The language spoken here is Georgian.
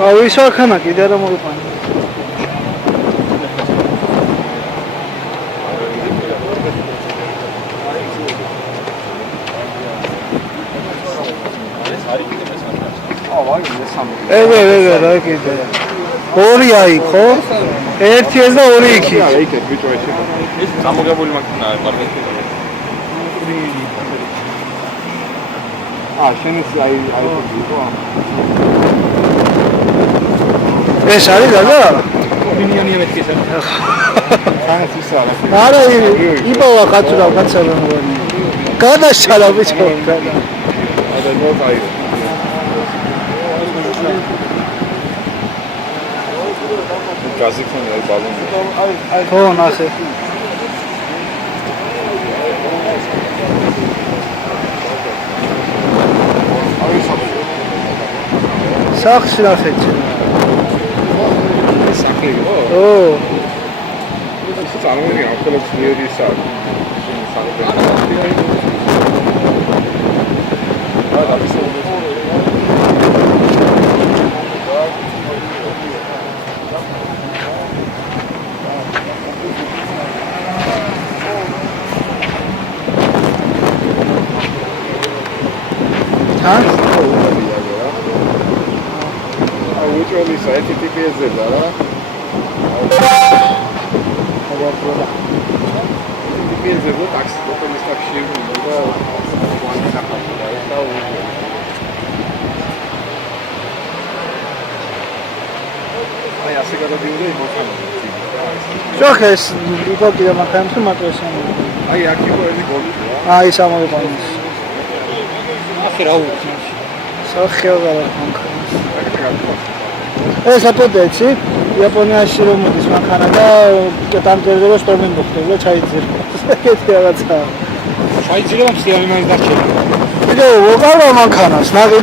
ვისვა ხანა კიდე რა მოიყვანა. ე რა კიდე. ორი აი ხო? ერთი ეს და ორი იქი. იქ ბიჭო ეს გამოგებული მაქინაა პარკინგი. შენიც აი ხო? ეს არის და? მინიანია მეთქეს არა. ხანაც ის არა. არა იბოვა ხაცურა კაცალა მგონი. გადაშალა ბიჭო. არა ნო აი. გაზი ხონია ბალონი. ხო ნახე. სახში ნახე. საქმე იყო? ო. წარმოიდგინე ახლა ძლიერი ის არის. უჭოლისა ერთი ტიპი ეძებდა რა. ტიპი ეძებდა ტაქსი ოპენის ტაქსში და ვანი ნახავდა და აი ასე გადადიოდა იმოთანო. შოხეს იყო კიდე მაგამს მატრესანი. აი აქ იყო ერთი გოლი რა. აი სამოყვანს. ასე რა უხსნა. სახეობა რა ხანქა. ეს აპოდეცი იაპონიაში რომ მოდის მანქანა და დამწერდება სტორმენ მოხდება ჩაიძირება. ესეთი რაღაცა. ჩაიძირება მსიამი მაინც დარჩება. ვიღო ვოყავა მანქანას, ნაყიდი